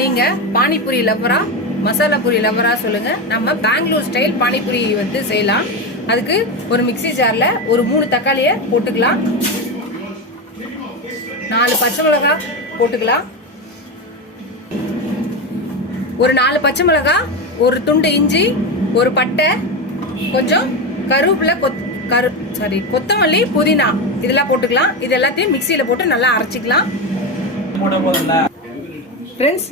நீங்கள் பானிபூரி லவ்வரா மசாலா பூரி லவ்வரா சொல்லுங்கள். நம்ம பெங்களூர் ஸ்டைல் பானிபூரி வந்து செய்யலாம். அதுக்கு ஒரு மிக்ஸி ஜாரில் ஒரு 3 தக்காளியை போட்டுக்கலாம், 4 பச்சை மிளகாய் போட்டுக்கலாம், ஒரு 4 பச்சை மிளகாய், ஒரு துண்டு இஞ்சி, ஒரு பட்டை, கொஞ்சம் கருவேப்பிலை, கொத்தமல்லி, புதினா இதெல்லாம் போட்டுக்கலாம். இது எல்லாத்தையும் மிக்சியில போட்டு நல்லா அரைச்சிக்கலாம். ஃப்ரெண்ட்ஸ்,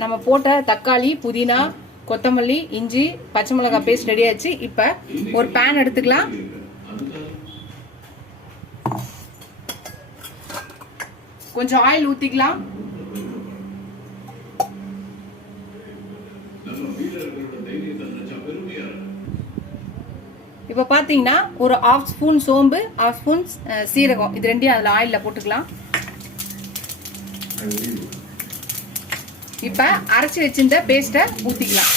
நம்ம போட்ட தக்காளி, புதினா, கொத்தமல்லி, இஞ்சி, பச்சை மிளகாய் பேஸ்ட் ரெடி ஆச்சு. இப்போ ஒரு பேன் எடுத்துக்கலாம். கொஞ்சம் ஆயில் ஊத்திக்கலாம். இப்போ பாத்தீங்கன்னா ஒரு 1/2 ஸ்பூன் சோம்பு, 1/2 ஸ்பூன் சீரகம், இது ரெண்டையும் அதில் ஆயிலில் போட்டுக்கலாம். இப்போ அரைச்சி வச்சிருந்த பேஸ்ட்டை ஊற்றிக்கலாம்.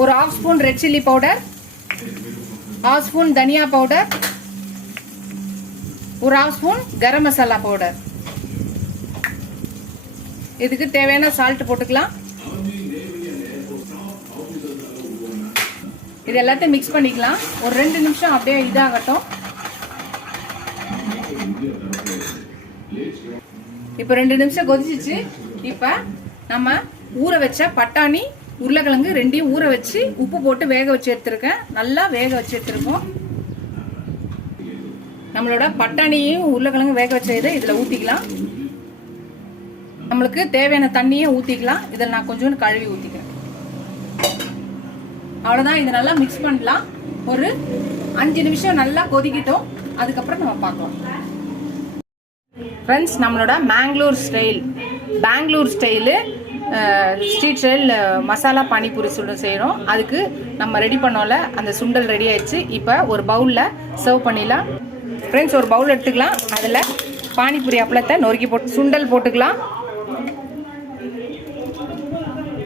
ஒரு 1/2 spoon red chilli powder, 1/2 spoon தனியா பவுடர், ஒரு 1/2 ஸ்பூன் கரம் மசாலா பவுடர். இதுக்கு தேவையான சால்ட் போட்டுக்கலாம். இது எல்லாத்தையும் மிக்ஸ் பண்ணிக்கலாம். ஒரு 2 நிமிஷம் அப்படியே இதாகட்டும். இப்போ 2 நிமிஷம் கொதிச்சிச்சு. இப்போ நம்ம ஊற வச்ச பட்டாணி, உருளைக்கிழங்கு ரெண்டையும் ஊற வச்சு உப்பு போட்டு வேக வச்சு எடுத்துருக்கேன். நல்லா வேக வச்சு எடுத்துருக்கோம். நம்மளோட பட்டாணியும் உருளைக்கிழங்கு வேக வச்ச இதை இதில் ஊற்றிக்கலாம். நம்மளுக்கு தேவையான தண்ணியை ஊற்றிக்கலாம். இதில் நான் கொஞ்சோண்டு கழுவி ஊற்றிக்கிறேன். அவ்வளோதான். இதை நல்லா மிக்ஸ் பண்ணலாம். ஒரு 5 நிமிஷம் நல்லா கொதிக்கிட்டோம். அதுக்கப்புறம் நம்ம பார்க்கலாம். ஃப்ரெண்ட்ஸ், நம்மளோட Bangalore style street style masala panipuri சுண்டல் செய்கிறோம். அதுக்கு நம்ம ரெடி பண்ணோம்ல, அந்த சுண்டல் ரெடி ஆயிடுச்சு. இப்போ ஒரு பவுலில் சர்வ் பண்ணிடலாம். ஃப்ரெண்ட்ஸ், ஒரு பவுல் எடுத்துக்கலாம். அதில் பானிபூரி அப்பளத்தை நொறுக்கி போட்டு சுண்டல் போட்டுக்கலாம்.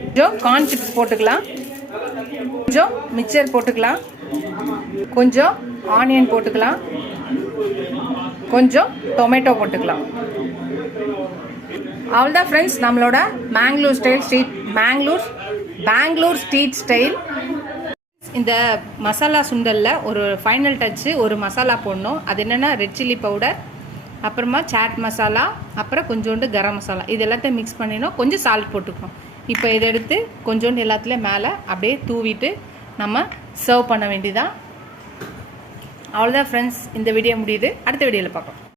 கொஞ்சம் கார்ன் சிப்ஸ் போட்டுக்கலாம், கொஞ்சம் மிக்சர் போட்டுக்கலாம், கொஞ்சம் ஆனியன் போட்டுக்கலாம், கொஞ்சம் டொமேட்டோ போட்டுக்கலாம். அவ்வளோதான் ஃப்ரெண்ட்ஸ், நம்மளோட பெங்களூர் ஸ்ட்ரீட் ஸ்டைல். இந்த மசாலா சுண்டலில் ஒரு ஃபைனல் டச்சு, ஒரு மசாலா போடணும். அது என்னென்னா ரெட் சில்லி பவுடர், அப்புறமா சாட் மசாலா, அப்புறம் கொஞ்சோண்டு கரம் மசாலா. இது எல்லாத்தையும் மிக்ஸ் பண்ணிடணும். கொஞ்சம் சால்ட் போட்டுக்கணும். இப்போ இதை எடுத்து கொஞ்சோண்டு எல்லாத்துலேயும் மேலே அப்படியே தூவிட்டு நம்ம சர்வ் பண்ண வேண்டியதான். அவ்வளோதான் ஃப்ரெண்ட்ஸ், இந்த வீடியோ முடியுது. அடுத்த வீடியோவில் பார்க்கலாம்.